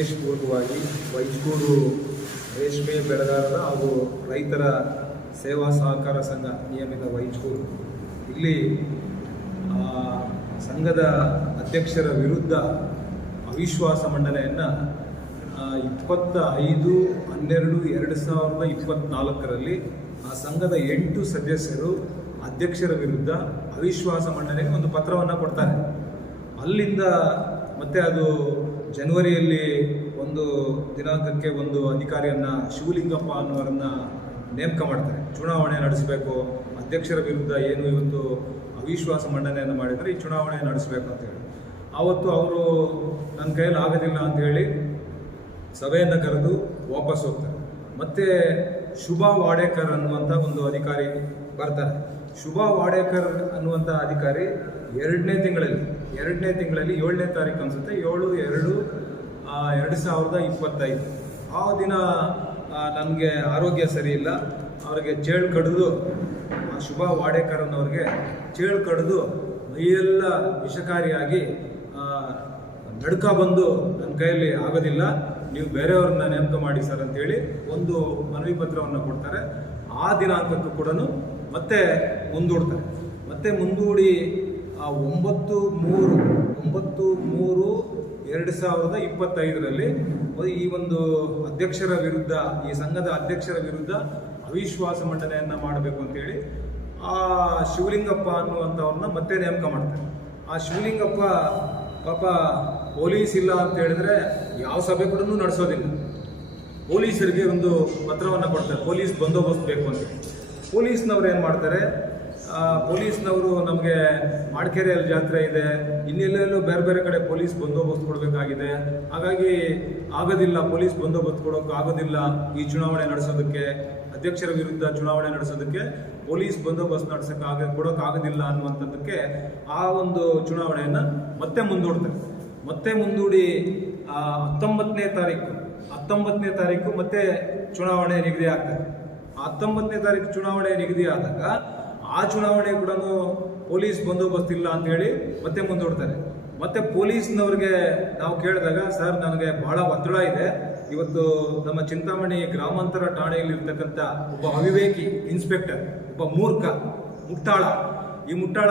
ಉದ್ದೇಶಪೂರ್ವಕವಾಗಿ ವೈಜ್ಗೂರು ರೇಷ್ಮೆ ಬೆಳೆಗಾರರ ಹಾಗೂ ರೈತರ ಸೇವಾ ಸಹಕಾರ ಸಂಘ ನಿಯಮಿತ ವೈಜ್ಗೂರು ಇಲ್ಲಿ ಸಂಘದ ಅಧ್ಯಕ್ಷರ ವಿರುದ್ಧ ಅವಿಶ್ವಾಸ ಮಂಡನೆಯನ್ನು ಇಪ್ಪತ್ತ ಐದು ಹನ್ನೆರಡು ಎರಡು ಸಾವಿರದ ಇಪ್ಪತ್ತ್ನಾಲ್ಕರಲ್ಲಿ ಆ ಸಂಘದ ಎಂಟು ಸದಸ್ಯರು ಅಧ್ಯಕ್ಷರ ವಿರುದ್ಧ ಅವಿಶ್ವಾಸ ಮಂಡನೆಗೆ ಒಂದು ಪತ್ರವನ್ನು ಕೊಡ್ತಾರೆ ಅಲ್ಲಿಂದ ಮತ್ತೆ ಅದು ಜನವರಿಯಲ್ಲಿ ಒಂದು ದಿನಾಂಕಕ್ಕೆ ಒಂದು ಅಧಿಕಾರಿಯನ್ನು ಶಿವಲಿಂಗಪ್ಪ ಅನ್ನೋರನ್ನ ನೇಮಕ ಮಾಡ್ತಾರೆ ಚುನಾವಣೆ ನಡೆಸಬೇಕು ಅಧ್ಯಕ್ಷರ ವಿರುದ್ಧ ಏನು ಇವತ್ತು ಅವಿಶ್ವಾಸ ಮಂಡನೆಯನ್ನು ಮಾಡಿದರೆ ಈ ಚುನಾವಣೆ ನಡೆಸಬೇಕು ಅಂತೇಳಿ ಆವತ್ತು ಅವರು ನನ್ನ ಕೈಯಲ್ಲಿ ಆಗೋದಿಲ್ಲ ಅಂಥೇಳಿ ಸಭೆಯನ್ನು ಕರೆದು ವಾಪಸ್ ಹೋಗ್ತಾರೆ ಮತ್ತು ಶುಭಾ ವಾಡೇಕರ್ ಅನ್ನುವಂಥ ಒಂದು ಅಧಿಕಾರಿ ಬರ್ತಾರೆ ಶುಭಾ ವಾಡೇಕರ್ ಅನ್ನುವಂಥ ಅಧಿಕಾರಿ ಎರಡನೇ ತಿಂಗಳಲ್ಲಿ ಎರಡನೇ ತಿಂಗಳಲ್ಲಿ ಏಳನೇ ತಾರೀಕು ಅನಿಸುತ್ತೆ ಏಳು ಎರಡು ಎರಡು ಸಾವಿರದ ಇಪ್ಪತ್ತೈದು ಆ ದಿನ ನನಗೆ ಆರೋಗ್ಯ ಸರಿಯಿಲ್ಲ ಅವರಿಗೆ ಚೇಳು ಕಡಿದು ಶುಭಾ ಅನ್ನೋರಿಗೆ ಚೇಳು ಕಡಿದು ಮೈಯೆಲ್ಲ ವಿಷಕಾರಿಯಾಗಿ ನಡ್ಕ ಬಂದು ನನ್ನ ಕೈಯಲ್ಲಿ ಆಗೋದಿಲ್ಲ ನೀವು ಬೇರೆಯವ್ರನ್ನ ನೇಮಕ ಮಾಡಿ ಸರ್ ಅಂತೇಳಿ ಒಂದು ಮನವಿ ಪತ್ರವನ್ನು ಕೊಡ್ತಾರೆ ಆ ದಿನಾಂಕಕ್ಕೂ ಕೂಡ ಮತ್ತೆ ಮುಂದೂಡ್ತಾರೆ ಮತ್ತೆ ಮುಂದೂಡಿ ಒಂಬತ್ತು ಮೂರು ಒಂಬತ್ತು ಮೂರು ಎರಡು ಸಾವಿರದ ಇಪ್ಪತ್ತೈದರಲ್ಲಿ ಈ ಒಂದು ಅಧ್ಯಕ್ಷರ ವಿರುದ್ಧ ಈ ಸಂಘದ ಅಧ್ಯಕ್ಷರ ವಿರುದ್ಧ ಅವಿಶ್ವಾಸ ಮಂಡನೆಯನ್ನು ಮಾಡಬೇಕು ಅಂತೇಳಿ ಆ ಶಿವಲಿಂಗಪ್ಪ ಅನ್ನುವಂಥವ್ರನ್ನ ಮತ್ತೆ ನೇಮಕ ಮಾಡ್ತಾರೆ ಆ ಶಿವಲಿಂಗಪ್ಪ ಪಾಪ ಪೊಲೀಸ್ ಇಲ್ಲ ಅಂತ ಹೇಳಿದ್ರೆ ಯಾವ ಸಭೆ ಕೂಡ ನಡೆಸೋದಿಲ್ಲ ಪೊಲೀಸರಿಗೆ ಒಂದು ಪತ್ರವನ್ನು ಕೊಡ್ತಾರೆ ಪೊಲೀಸ್ ಬಂದೋಬಸ್ತ್ ಬೇಕು ಅಂತ ಪೊಲೀಸ್ನವ್ರು ಏನು ಮಾಡ್ತಾರೆ ಪೊಲೀಸ್ನವರು ನಮಗೆ ಮಾಡಿಕೇರಿಯಲ್ಲಿ ಜಾತ್ರೆ ಇದೆ ಇನ್ನೆಲ್ಲೆಲ್ಲೂ ಬೇರೆ ಬೇರೆ ಕಡೆ ಪೊಲೀಸ್ ಬಂದೋಬಸ್ತ್ ಕೊಡಬೇಕಾಗಿದೆ ಹಾಗಾಗಿ ಆಗೋದಿಲ್ಲ ಪೊಲೀಸ್ ಬಂದೋಬಸ್ತ್ ಕೊಡೋಕೆ ಆಗೋದಿಲ್ಲ ಈ ಚುನಾವಣೆ ನಡೆಸೋದಕ್ಕೆ ಅಧ್ಯಕ್ಷರ ವಿರುದ್ಧ ಚುನಾವಣೆ ನಡೆಸೋದಕ್ಕೆ ಪೊಲೀಸ್ ಬಂದೋಬಸ್ತ್ ನಡೆಸೋಕೆ ಆಗ ಕೊಡೋಕ್ಕಾಗೋದಿಲ್ಲ ಅನ್ನುವಂಥದ್ದಕ್ಕೆ ಆ ಒಂದು ಚುನಾವಣೆಯನ್ನು ಮತ್ತೆ ಮುಂದೂಡ್ತಾರೆ ಮತ್ತೆ ಮುಂದೂಡಿ ಹತ್ತೊಂಬತ್ತನೇ ತಾರೀಕು ಹತ್ತೊಂಬತ್ತನೇ ತಾರೀಕು ಮತ್ತೆ ಚುನಾವಣೆ ನಿಗದಿ ಆಗ್ತದೆ ಹತ್ತೊಂಬತ್ತನೇ ತಾರೀಕು ಚುನಾವಣೆ ನಿಗದಿ ಆದಾಗ ಆ ಚುನಾವಣೆ ಕೂಡ ಪೊಲೀಸ್ ಬಂದೋಬಸ್ತ್ ಇಲ್ಲ ಅಂತ ಹೇಳಿ ಮತ್ತೆ ಮುಂದೂಡ್ತಾರೆ ಮತ್ತೆ ಪೊಲೀಸ್ನವ್ರಿಗೆ ನಾವು ಕೇಳಿದಾಗ ಸರ್ ನನಗೆ ಬಹಳ ಒತ್ತಡ ಇದೆ ಇವತ್ತು ನಮ್ಮ ಚಿಂತಾಮಣಿ ಗ್ರಾಮಾಂತರ ಠಾಣೆಯಲ್ಲಿರ್ತಕ್ಕಂಥ ಒಬ್ಬ ಅವಿವೇಕಿ ಇನ್ಸ್ಪೆಕ್ಟರ್ ಒಬ್ಬ ಮೂರ್ಖ ಮುಟ್ಟಾಳ ಈ ಮುಟ್ಟಾಳ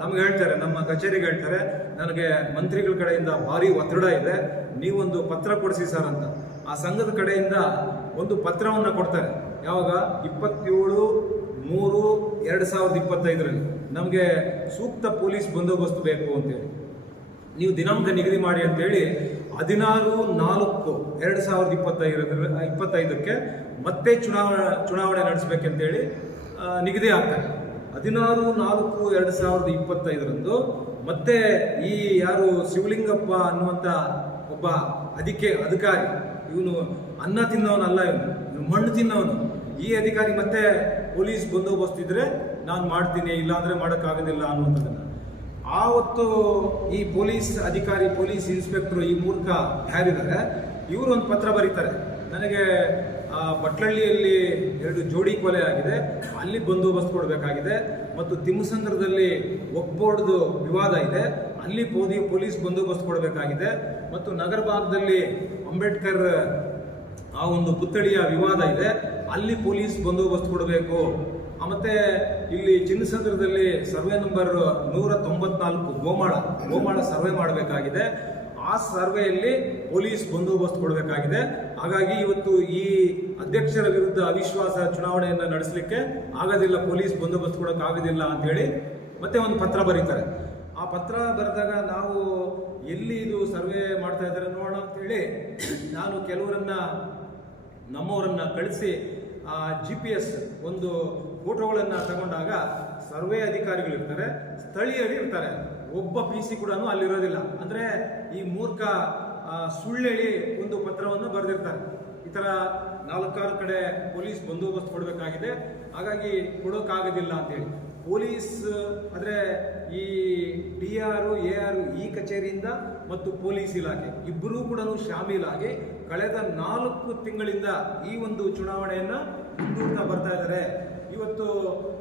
ನಮ್ಗೆ ಹೇಳ್ತಾರೆ ನಮ್ಮ ಕಚೇರಿಗೆ ಹೇಳ್ತಾರೆ ನನಗೆ ಮಂತ್ರಿಗಳ ಕಡೆಯಿಂದ ಭಾರಿ ಒತ್ತಡ ಇದೆ ನೀವೊಂದು ಪತ್ರ ಕೊಡಿಸಿ ಸರ್ ಅಂತ ಆ ಸಂಘದ ಕಡೆಯಿಂದ ಒಂದು ಪತ್ರವನ್ನು ಕೊಡ್ತಾರೆ ಯಾವಾಗ ಇಪ್ಪತ್ತೇಳು ಮೂರು ಎರಡು ಸಾವಿರದ ಇಪ್ಪತ್ತೈದರಲ್ಲಿ ನಮಗೆ ಸೂಕ್ತ ಪೊಲೀಸ್ ಬಂದೋಬಸ್ತ್ ಬೇಕು ಅಂತೇಳಿ ನೀವು ದಿನಾಂಕ ನಿಗದಿ ಮಾಡಿ ಅಂತೇಳಿ ಹದಿನಾರು ನಾಲ್ಕು ಎರಡು ಸಾವಿರದ ಇಪ್ಪತ್ತೈದರ ಇಪ್ಪತ್ತೈದಕ್ಕೆ ಮತ್ತೆ ಚುನಾವಣೆ ಚುನಾವಣೆ ನಡೆಸಬೇಕಂತೇಳಿ ನಿಗದಿ ಆಗ್ತಾರೆ ಹದಿನಾರು ನಾಲ್ಕು ಎರಡು ಸಾವಿರದ ಇಪ್ಪತ್ತೈದರಂದು ಮತ್ತೆ ಈ ಯಾರು ಶಿವಲಿಂಗಪ್ಪ ಅನ್ನುವಂಥ ಒಬ್ಬ ಅಧಿಕೆ ಅಧಿಕಾರಿ ಇವನು ಅನ್ನ ತಿನ್ನೋನಲ್ಲ ಇವನು ಮಣ್ಣು ತಿನ್ನೋನು ಈ ಅಧಿಕಾರಿ ಮತ್ತೆ ಪೊಲೀಸ್ ಬಂದೋಬಸ್ತ್ ಇದ್ರೆ ನಾನು ಮಾಡ್ತೀನಿ ಇಲ್ಲಾಂದ್ರೆ ಮಾಡೋಕ್ಕಾಗೋದಿಲ್ಲ ಅನ್ನುವಂಥದ್ದನ್ನು ಆವತ್ತು ಈ ಪೊಲೀಸ್ ಅಧಿಕಾರಿ ಪೊಲೀಸ್ ಇನ್ಸ್ಪೆಕ್ಟರ್ ಈ ಮೂರ್ಖ ಯಾರಿದ್ದಾರೆ ಇವರು ಒಂದು ಪತ್ರ ಬರೀತಾರೆ ನನಗೆ ಬಟ್ಲಳ್ಳಿಯಲ್ಲಿ ಎರಡು ಜೋಡಿ ಕೊಲೆ ಆಗಿದೆ ಅಲ್ಲಿ ಬಂದೋಬಸ್ತ್ ಕೊಡಬೇಕಾಗಿದೆ ಮತ್ತು ತಿಮ್ಮಸಂದ್ರದಲ್ಲಿ ಒಗ್ಬೋರ್ಡ್ದು ವಿವಾದ ಇದೆ ಅಲ್ಲಿ ಪೊಲೀಸ್ ಬಂದೋಬಸ್ತ್ ಕೊಡಬೇಕಾಗಿದೆ ಮತ್ತು ನಗರ ಭಾಗದಲ್ಲಿ ಅಂಬೇಡ್ಕರ್ ಆ ಒಂದು ಪುತ್ಥಳಿಯ ವಿವಾದ ಇದೆ ಅಲ್ಲಿ ಪೊಲೀಸ್ ಬಂದೋಬಸ್ತ್ ಕೊಡಬೇಕು ಮತ್ತೆ ಇಲ್ಲಿ ಚಿನ್ನಸಂದ್ರದಲ್ಲಿ ಸರ್ವೆ ನಂಬರ್ ನೂರ ತೊಂಬತ್ನಾಲ್ಕು ಗೋಮಾಳ ಗೋಮಾಳ ಸರ್ವೆ ಮಾಡಬೇಕಾಗಿದೆ ಆ ಸರ್ವೆಯಲ್ಲಿ ಪೊಲೀಸ್ ಬಂದೋಬಸ್ತ್ ಕೊಡಬೇಕಾಗಿದೆ ಹಾಗಾಗಿ ಇವತ್ತು ಈ ಅಧ್ಯಕ್ಷರ ವಿರುದ್ಧ ಅವಿಶ್ವಾಸ ಚುನಾವಣೆಯನ್ನು ನಡೆಸಲಿಕ್ಕೆ ಆಗೋದಿಲ್ಲ ಪೊಲೀಸ್ ಬಂದೋಬಸ್ತ್ ಕೊಡೋಕ್ಕಾಗೋದಿಲ್ಲ ಅಂತೇಳಿ ಮತ್ತೆ ಒಂದು ಪತ್ರ ಬರೀತಾರೆ ಆ ಪತ್ರ ಬರೆದಾಗ ನಾವು ಎಲ್ಲಿ ಇದು ಸರ್ವೆ ಮಾಡ್ತಾ ಇದ್ದಾರೆ ನೋಡೋಣ ಅಂತೇಳಿ ನಾನು ಕೆಲವರನ್ನ ನಮ್ಮವರನ್ನ ಕಳಿಸಿ ಆ ಜಿ ಪಿ ಎಸ್ ಒಂದು ಫೋಟೋಗಳನ್ನು ತಗೊಂಡಾಗ ಸರ್ವೆ ಅಧಿಕಾರಿಗಳು ಇರ್ತಾರೆ ಸ್ಥಳೀಯರು ಇರ್ತಾರೆ ಒಬ್ಬ ಪಿ ಸಿ ಕೂಡ ಅಲ್ಲಿರೋದಿಲ್ಲ ಅಂದರೆ ಈ ಮೂರ್ಖ ಸುಳ್ಳೇಳಿ ಒಂದು ಪತ್ರವನ್ನು ಬರೆದಿರ್ತಾರೆ ಈ ಥರ ನಾಲ್ಕಾರು ಕಡೆ ಪೊಲೀಸ್ ಬಂದೋಬಸ್ತ್ ಕೊಡಬೇಕಾಗಿದೆ ಹಾಗಾಗಿ ಕೊಡೋಕ್ಕಾಗೋದಿಲ್ಲ ಅಂತೇಳಿ ಪೊಲೀಸ್ ಅಂದರೆ ಈ ಡಿ ಆರು ಎ ಆರು ಈ ಕಚೇರಿಯಿಂದ ಮತ್ತು ಪೊಲೀಸ್ ಇಲಾಖೆ ಇಬ್ಬರೂ ಕೂಡ ಶಾಮೀಲಾಗಿ ಕಳೆದ ನಾಲ್ಕು ತಿಂಗಳಿಂದ ಈ ಒಂದು ಚುನಾವಣೆಯನ್ನು ಮುಂದೂಡ್ತಾ ಬರ್ತಾ ಇದ್ದಾರೆ ಇವತ್ತು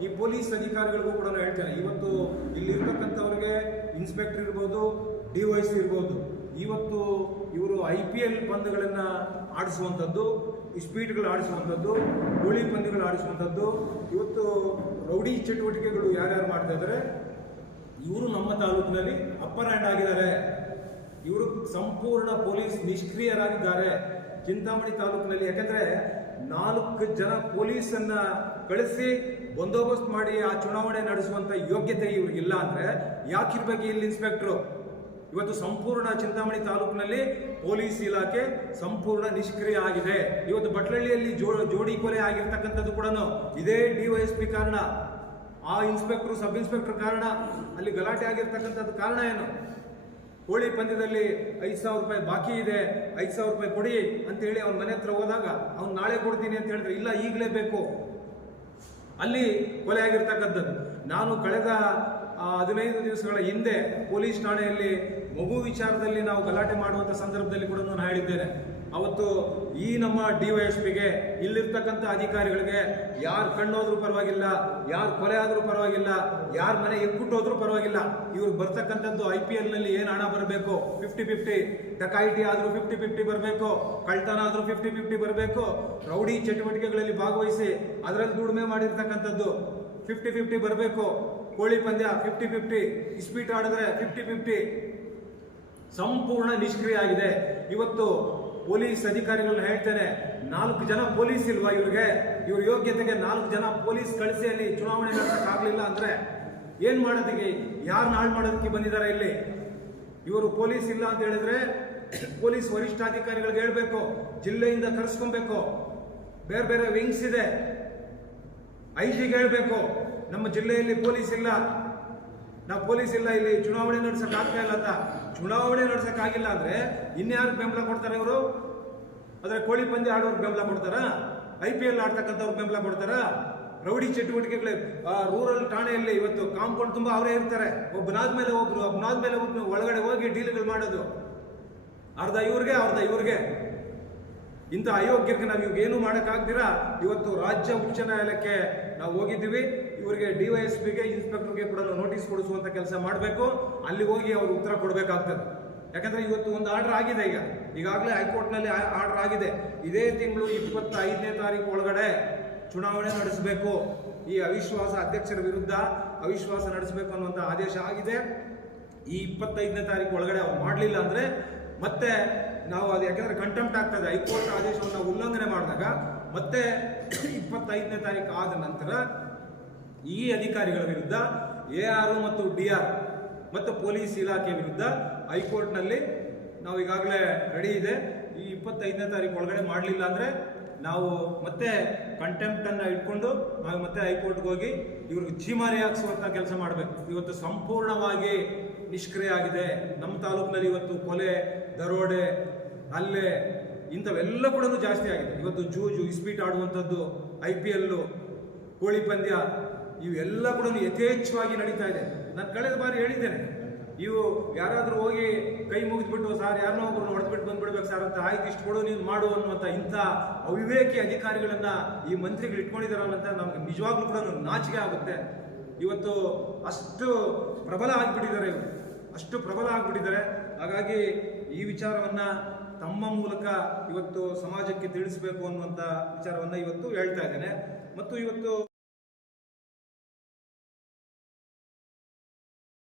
ಈ ಪೊಲೀಸ್ ಅಧಿಕಾರಿಗಳಿಗೂ ಕೂಡ ಹೇಳ್ತೇನೆ ಇವತ್ತು ಇಲ್ಲಿರ್ತಕ್ಕಂಥವ್ರಿಗೆ ಇನ್ಸ್ಪೆಕ್ಟರ್ ಇರ್ಬೋದು ಡಿ ವೈ ಸಿ ಇರ್ಬೋದು ಇವತ್ತು ಇವರು ಐ ಪಿ ಎಲ್ ಪಂದ್ಯಗಳನ್ನು ಆಡಿಸುವಂಥದ್ದು ಸ್ಪೀಡ್ಗಳು ಆಡಿಸುವಂಥದ್ದು ಗೋಳಿ ಪಂದ್ಯಗಳು ಆಡಿಸುವಂಥದ್ದು ಇವತ್ತು ರೌಡಿ ಚಟುವಟಿಕೆಗಳು ಯಾರ್ಯಾರು ಮಾಡ್ತಾ ಇದ್ದಾರೆ ಇವರು ನಮ್ಮ ತಾಲೂಕಿನಲ್ಲಿ ಅಪ್ಪರ್ ಹ್ಯಾಂಡ್ ಆಗಿದ್ದಾರೆ ಇವರು ಸಂಪೂರ್ಣ ಪೊಲೀಸ್ ನಿಷ್ಕ್ರಿಯರಾಗಿದ್ದಾರೆ ಚಿಂತಾಮಣಿ ತಾಲೂಕಿನಲ್ಲಿ ಯಾಕಂದ್ರೆ ನಾಲ್ಕು ಜನ ಪೊಲೀಸನ್ನ ಕಳಿಸಿ ಬಂದೋಬಸ್ತ್ ಮಾಡಿ ಆ ಚುನಾವಣೆ ನಡೆಸುವಂತ ಯೋಗ್ಯತೆ ಇವ್ರಿಗಿಲ್ಲ ಅಂದ್ರೆ ಯಾಕಿರ್ಬೇಕು ಇಲ್ಲಿ ಇನ್ಸ್ಪೆಕ್ಟ್ರು ಇವತ್ತು ಸಂಪೂರ್ಣ ಚಿಂತಾಮಣಿ ತಾಲೂಕಿನಲ್ಲಿ ಪೊಲೀಸ್ ಇಲಾಖೆ ಸಂಪೂರ್ಣ ನಿಷ್ಕ್ರಿಯ ಆಗಿದೆ ಇವತ್ತು ಬಟ್ಲಳ್ಳಿಯಲ್ಲಿ ಜೋ ಜೋಡಿ ಕೊಲೆ ಆಗಿರ್ತಕ್ಕಂಥದ್ದು ಕೂಡ ಇದೇ ಡಿವೈಎಸ್ಪಿ ಕಾರಣ ಆ ಇನ್ಸ್ಪೆಕ್ಟ್ರು ಸಬ್ ಇನ್ಸ್ಪೆಕ್ಟರ್ ಕಾರಣ ಅಲ್ಲಿ ಗಲಾಟೆ ಆಗಿರ್ತಕ್ಕಂಥದ್ದು ಕಾರಣ ಏನು ಕೋಳಿ ಪಂದ್ಯದಲ್ಲಿ ಐದು ಸಾವಿರ ರೂಪಾಯಿ ಬಾಕಿ ಇದೆ ಐದು ಸಾವಿರ ರೂಪಾಯಿ ಕೊಡಿ ಅಂತೇಳಿ ಅವ್ನ ಮನೆ ಹತ್ರ ಹೋದಾಗ ಅವ್ನು ನಾಳೆ ಕೊಡ್ತೀನಿ ಅಂತ ಹೇಳಿದ್ರು ಇಲ್ಲ ಈಗಲೇ ಬೇಕು ಅಲ್ಲಿ ಕೊಲೆ ಆಗಿರ್ತಕ್ಕಂಥದ್ದು ನಾನು ಕಳೆದ ಹದಿನೈದು ದಿವಸಗಳ ಹಿಂದೆ ಪೊಲೀಸ್ ಠಾಣೆಯಲ್ಲಿ ಮಗು ವಿಚಾರದಲ್ಲಿ ನಾವು ಗಲಾಟೆ ಮಾಡುವಂಥ ಸಂದರ್ಭದಲ್ಲಿ ಕೂಡ ನಾನು ಹೇಳಿದ್ದೇನೆ ಅವತ್ತು ಈ ನಮ್ಮ ಡಿ ವೈ ಎಸ್ ಪಿಗೆ ಇಲ್ಲಿರ್ತಕ್ಕಂಥ ಅಧಿಕಾರಿಗಳಿಗೆ ಯಾರು ಕಣ್ಣೋದ್ರೂ ಪರವಾಗಿಲ್ಲ ಯಾರು ಕೊಲೆ ಆದರೂ ಪರವಾಗಿಲ್ಲ ಯಾರು ಮನೆ ಎಕ್ಕುಟ್ಟೋದ್ರೂ ಪರವಾಗಿಲ್ಲ ಇವ್ರು ಬರ್ತಕ್ಕಂಥದ್ದು ಐ ಪಿ ಎಲ್ನಲ್ಲಿ ಏನು ಹಣ ಬರಬೇಕು ಫಿಫ್ಟಿ ಫಿಫ್ಟಿ ಟಕಾಯಿಟಿ ಆದರೂ ಫಿಫ್ಟಿ ಫಿಫ್ಟಿ ಬರಬೇಕು ಕಳ್ತನ ಆದರೂ ಫಿಫ್ಟಿ ಫಿಫ್ಟಿ ಬರಬೇಕು ರೌಡಿ ಚಟುವಟಿಕೆಗಳಲ್ಲಿ ಭಾಗವಹಿಸಿ ಅದರಲ್ಲಿ ದುಡಿಮೆ ಮಾಡಿರ್ತಕ್ಕಂಥದ್ದು ಫಿಫ್ಟಿ ಫಿಫ್ಟಿ ಬರಬೇಕು ಕೋಳಿ ಪಂದ್ಯ ಫಿಫ್ಟಿ ಫಿಫ್ಟಿ ಇಸ್ಪೀಟ್ ಆಡಿದ್ರೆ ಫಿಫ್ಟಿ ಫಿಫ್ಟಿ ಸಂಪೂರ್ಣ ನಿಷ್ಕ್ರಿಯ ಆಗಿದೆ ಇವತ್ತು ಪೊಲೀಸ್ ಅಧಿಕಾರಿಗಳನ್ನ ಹೇಳ್ತಾರೆ ನಾಲ್ಕು ಜನ ಪೊಲೀಸ್ ಇಲ್ವಾ ಇವ್ರಿಗೆ ಇವ್ರ ಯೋಗ್ಯತೆಗೆ ನಾಲ್ಕು ಜನ ಪೊಲೀಸ್ ಕಳಿಸಿ ಅಲ್ಲಿ ಚುನಾವಣೆ ನಡೆಸೋಕ್ಕಾಗಲಿಲ್ಲ ಅಂದ್ರೆ ಏನ್ ಮಾಡೋದಕ್ಕೆ ಯಾರು ಹಾಳು ಮಾಡೋದಕ್ಕೆ ಬಂದಿದ್ದಾರೆ ಇಲ್ಲಿ ಇವರು ಪೊಲೀಸ್ ಇಲ್ಲ ಅಂತ ಹೇಳಿದ್ರೆ ಪೊಲೀಸ್ ವರಿಷ್ಠಾಧಿಕಾರಿಗಳಿಗೆ ಹೇಳ್ಬೇಕು ಜಿಲ್ಲೆಯಿಂದ ಕರೆಸ್ಕೊಬೇಕು ಬೇರೆ ಬೇರೆ ವಿಂಗ್ಸ್ ಇದೆ ಐಜಿಗೆ ಹೇಳ್ಬೇಕು ನಮ್ಮ ಜಿಲ್ಲೆಯಲ್ಲಿ ಪೊಲೀಸ್ ಇಲ್ಲ ನಾವು ಪೊಲೀಸ್ ಇಲ್ಲ ಇಲ್ಲಿ ಚುನಾವಣೆ ನಡ್ಸಕ್ ಆಗ್ತಾ ಇಲ್ಲ ಅಂತ ಚುನಾವಣೆ ನಡ್ಸಕ್ ಆಗಿಲ್ಲ ಅಂದ್ರೆ ಇನ್ಯಾರು ಬೆಂಬಲ ಕೊಡ್ತಾರೆ ಇವರು ಅಂದ್ರೆ ಕೋಳಿ ಪಂದ್ಯ ಆಡೋರು ಬೆಂಬಲ ಕೊಡ್ತಾರ ಐ ಪಿ ಎಲ್ ಆಡ್ತಕ್ಕಂಥವ್ರು ಬೆಂಬಲ ಕೊಡ್ತಾರ ರೌಡಿ ಚಟುವಟಿಕೆಗಳು ರೂರಲ್ ಠಾಣೆಯಲ್ಲಿ ಇವತ್ತು ಕಾಂಪೌಂಡ್ ತುಂಬ ಅವರೇ ಇರ್ತಾರೆ ಒಬ್ಬನಾದ ಮೇಲೆ ಒಬ್ರು ಮೇಲೆ ಒಬ್ರು ಒಳಗಡೆ ಹೋಗಿ ಡೀಲ್ಗಳು ಮಾಡೋದು ಅರ್ಧ ಇವ್ರಿಗೆ ಅರ್ಧ ಇವ್ರಿಗೆ ಇಂಥ ಅಯೋಗ್ಯಕ್ಕೆ ನಾವು ಇವಾಗ ಏನು ಮಾಡೋಕ್ಕಾಗ್ದಿರಾ ಇವತ್ತು ರಾಜ್ಯ ಉಚ್ಚ ನ್ಯಾಯಾಲಯಕ್ಕೆ ನಾವು ಹೋಗಿದ್ದೀವಿ ಇವರಿಗೆ ಡಿ ವೈ ಎಸ್ ಪಿಗೆ ಇನ್ಸ್ಪೆಕ್ಟರ್ಗೆ ಕೂಡ ನೋಟಿಸ್ ಕೊಡಿಸುವಂಥ ಕೆಲಸ ಮಾಡಬೇಕು ಅಲ್ಲಿ ಹೋಗಿ ಅವರು ಉತ್ತರ ಕೊಡಬೇಕಾಗ್ತದೆ ಯಾಕಂದರೆ ಇವತ್ತು ಒಂದು ಆರ್ಡರ್ ಆಗಿದೆ ಈಗ ಈಗಾಗಲೇ ಹೈಕೋರ್ಟ್ನಲ್ಲಿ ಆರ್ಡರ್ ಆಗಿದೆ ಇದೇ ತಿಂಗಳು ಇಪ್ಪತ್ತೈದನೇ ತಾರೀಕು ಒಳಗಡೆ ಚುನಾವಣೆ ನಡೆಸಬೇಕು ಈ ಅವಿಶ್ವಾಸ ಅಧ್ಯಕ್ಷರ ವಿರುದ್ಧ ಅವಿಶ್ವಾಸ ನಡೆಸಬೇಕು ಅನ್ನುವಂಥ ಆದೇಶ ಆಗಿದೆ ಈ ಇಪ್ಪತ್ತೈದನೇ ತಾರೀಕು ಒಳಗಡೆ ಅವ್ರು ಮಾಡಲಿಲ್ಲ ಅಂದರೆ ಮತ್ತೆ ನಾವು ಅದು ಯಾಕೆಂದ್ರೆ ಕಂಟೆಂಪ್ಟ್ ಆಗ್ತದೆ ಹೈಕೋರ್ಟ್ ಆದೇಶವನ್ನು ಉಲ್ಲಂಘನೆ ಮಾಡಿದಾಗ ಮತ್ತೆ ಇಪ್ಪತ್ತೈದನೇ ತಾರೀಕು ಆದ ನಂತರ ಈ ಅಧಿಕಾರಿಗಳ ವಿರುದ್ಧ ಎ ಆರ್ ಮತ್ತು ಡಿ ಆರ್ ಮತ್ತು ಪೊಲೀಸ್ ಇಲಾಖೆ ವಿರುದ್ಧ ಹೈಕೋರ್ಟ್ನಲ್ಲಿ ನಾವು ಈಗಾಗಲೇ ರೆಡಿ ಇದೆ ಈ ಇಪ್ಪತ್ತೈದನೇ ತಾರೀಕು ಒಳಗಡೆ ಮಾಡಲಿಲ್ಲ ಅಂದರೆ ನಾವು ಮತ್ತೆ ಕಂಟೆಂಪ್ಟನ್ನು ಇಟ್ಕೊಂಡು ನಾವು ಮತ್ತೆ ಹೈಕೋರ್ಟ್ಗೆ ಹೋಗಿ ಇವ್ರಿಗೆ ಜೀಮಾರಿ ಹಾಕಿಸುವಂಥ ಕೆಲಸ ಮಾಡಬೇಕು ಇವತ್ತು ಸಂಪೂರ್ಣವಾಗಿ ನಿಷ್ಕ್ರಿಯ ಆಗಿದೆ ನಮ್ಮ ತಾಲೂಕಿನಲ್ಲಿ ಇವತ್ತು ಕೊಲೆ ದರೋಡೆ ಅಲ್ಲೇ ಇಂಥವೆಲ್ಲ ಕೂಡ ಜಾಸ್ತಿ ಆಗಿದೆ ಇವತ್ತು ಜೂಜು ಇಸ್ಪೀಟ್ ಆಡುವಂಥದ್ದು ಐ ಪಿ ಎಲ್ಲು ಕೋಳಿ ಪಂದ್ಯ ಇವೆಲ್ಲ ಕೂಡ ಯಥೇಚ್ಛವಾಗಿ ನಡೀತಾ ಇದೆ ನಾನು ಕಳೆದ ಬಾರಿ ಹೇಳಿದ್ದೇನೆ ಇವು ಯಾರಾದರೂ ಹೋಗಿ ಕೈ ಮುಗಿದ್ಬಿಟ್ಟು ಸಾರ್ ಯಾರನ್ನೋ ಒಬ್ಬರನ್ನ ಹೊಡೆದ್ಬಿಟ್ಟು ಬಂದ್ಬಿಡ್ಬೇಕು ಸರ್ ಅಂತ ಆಯ್ತು ಇಷ್ಟು ಕೊಡು ನೀನು ಮಾಡು ಅನ್ನುವಂಥ ಇಂಥ ಅವಿವೇಕಿ ಅಧಿಕಾರಿಗಳನ್ನು ಈ ಮಂತ್ರಿಗಳು ಇಟ್ಕೊಂಡಿದ್ದಾರೆ ಅಂತ ನಮ್ಗೆ ನಿಜವಾಗ್ಲೂ ಕೂಡ ನಾಚಿಕೆ ಆಗುತ್ತೆ ಇವತ್ತು ಅಷ್ಟು ಪ್ರಬಲ ಆಗಿಬಿಟ್ಟಿದ್ದಾರೆ ಇವರು ಅಷ್ಟು ಪ್ರಬಲ ಆಗಿಬಿಟ್ಟಿದ್ದಾರೆ ಹಾಗಾಗಿ ಈ ವಿಚಾರವನ್ನು ತಮ್ಮ ಮೂಲಕ ಇವತ್ತು ಸಮಾಜಕ್ಕೆ ತಿಳಿಸಬೇಕು ಅನ್ನುವಂಥ ವಿಚಾರವನ್ನು ಇವತ್ತು ಹೇಳ್ತಾ ಇದ್ದೇನೆ ಮತ್ತು ಇವತ್ತು